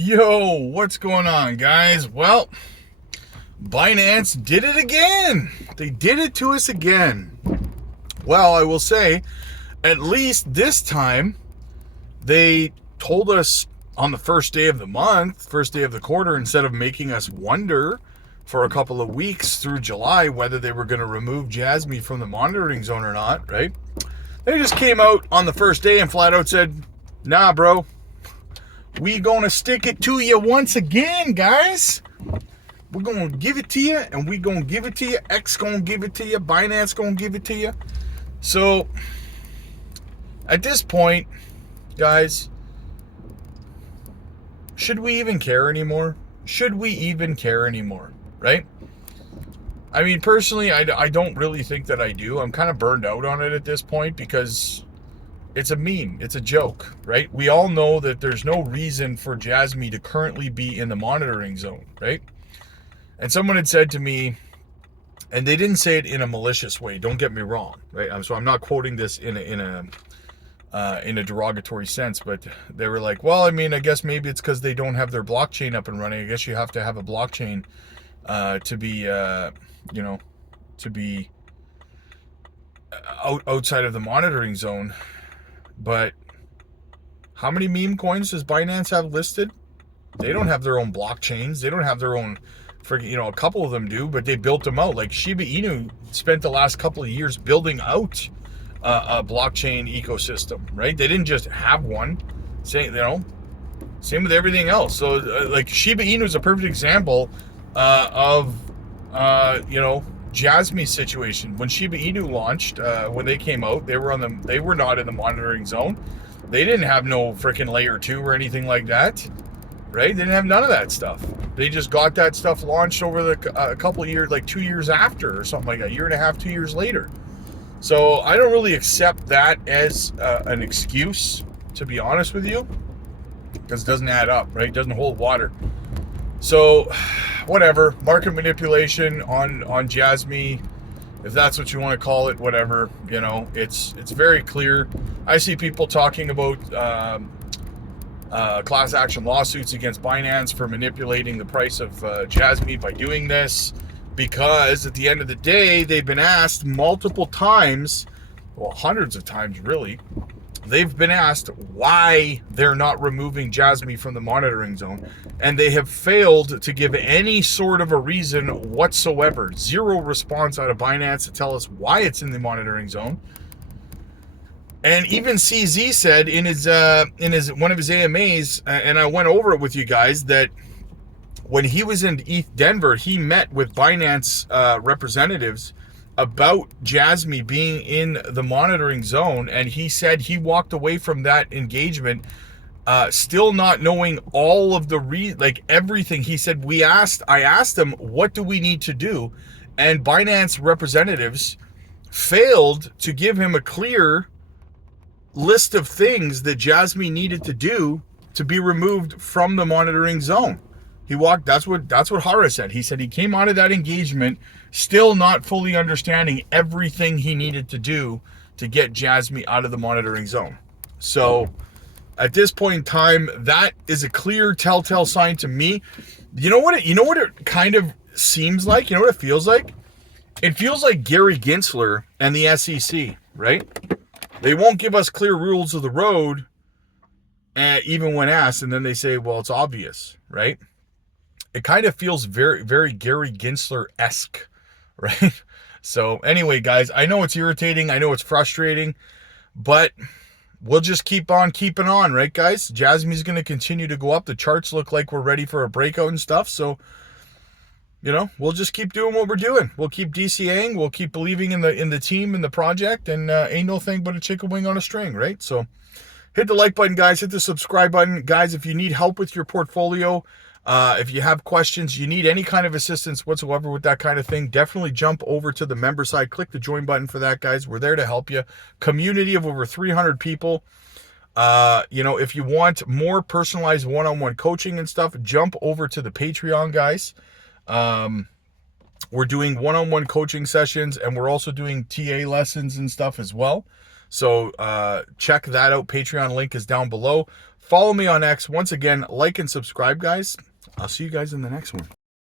Yo, what's going on, guys? Well, Binance did it again. They did it to us again. Well, I will say, at least this time, they told us on the first day of the month, first day of the quarter, instead of making us wonder for a couple of weeks through July whether they were going to remove JASMY from the monitoring zone or not, right? They just came out on the first day and flat out said, nah, bro. We gonna stick it to you once again, guys. We're gonna give it to you, and we gonna give it to you. X gonna give it to you. Binance gonna give it to you. So, at this point, guys, should we even care anymore? Should we even care anymore, right? I mean, personally, I don't really think that I do. I'm kind of burned out on it at this point because it's a meme. It's a joke, right? We all know that there's no reason for JASMY to currently be in the monitoring zone, right? And someone had said to me, and they didn't say it in a malicious way, don't get me wrong, right? So I'm not quoting this in a derogatory sense, but they were like, well, I mean, I guess maybe it's because they don't have their blockchain up and running. I guess you have to have a blockchain to be outside of the monitoring zone. But how many meme coins does Binance have listed? They don't have their own blockchains. They don't have their own a couple of them do, but they built them out. Like Shiba Inu spent the last couple of years building out a blockchain ecosystem, right? They didn't just have one. Same with everything else. So like Shiba Inu is a perfect example of JASMY's situation. When Shiba Inu launched, when they came out, they were not in the monitoring zone. They didn't have no freaking layer 2 or anything like that, right? They didn't have none of that stuff. They just got that stuff launched over a couple of years, like 2 years after or something like that, a year and a half, 2 years later. So I don't really accept that as an excuse, to be honest with you, because it doesn't add up, right? It doesn't hold water. So whatever, market manipulation on JASMY, if that's what you want to call it, whatever, it's very clear. I see people talking about class action lawsuits against Binance for manipulating the price of JASMY by doing this, because at the end of the day, they've been asked multiple times, well, hundreds of times really, they've been asked why they're not removing JASMY from the monitoring zone, and they have failed to give any sort of a reason whatsoever. Zero response out of Binance to tell us why it's in the monitoring zone. And even CZ said in his one of his AMAs, and I went over it with you guys, that when he was in ETH Denver, he met with Binance representatives about JASMY being in the monitoring zone, and he said he walked away from that engagement still not knowing all of the everything. He said I asked him, what do we need to do? And Binance representatives failed to give him a clear list of things that JASMY needed to do to be removed from the monitoring zone. That's what Hara said. He said he came out of that engagement still not fully understanding everything he needed to do to get JASMY out of the monitoring zone. So at this point in time, that is a clear telltale sign to me. You know what it kind of seems like? You know what it feels like? It feels like Gary Gensler and the SEC, right? They won't give us clear rules of the road, even when asked, and then they say, well, it's obvious, right? It kind of feels very, very Gary Gensler-esque, right? So anyway, guys, I know it's irritating. I know it's frustrating, but we'll just keep on keeping on, right, guys? JASMY's going to continue to go up. The charts look like we're ready for a breakout and stuff. So, we'll just keep doing what we're doing. We'll keep DCAing. We'll keep believing in the team and the project, and ain't no thing but a chicken wing on a string, right? So hit the like button, guys. Hit the subscribe button. Guys, if you need help with your portfolio, if you have questions, you need any kind of assistance whatsoever with that kind of thing, definitely jump over to the member side. Click the join button for that, guys. We're there to help you. Community of over 300 people. If you want more personalized one-on-one coaching and stuff, jump over to the Patreon, guys. We're doing one-on-one coaching sessions, and we're also doing TA lessons and stuff as well. So check that out. Patreon link is down below. Follow me on X. Once again, like and subscribe, guys. I'll see you guys in the next one.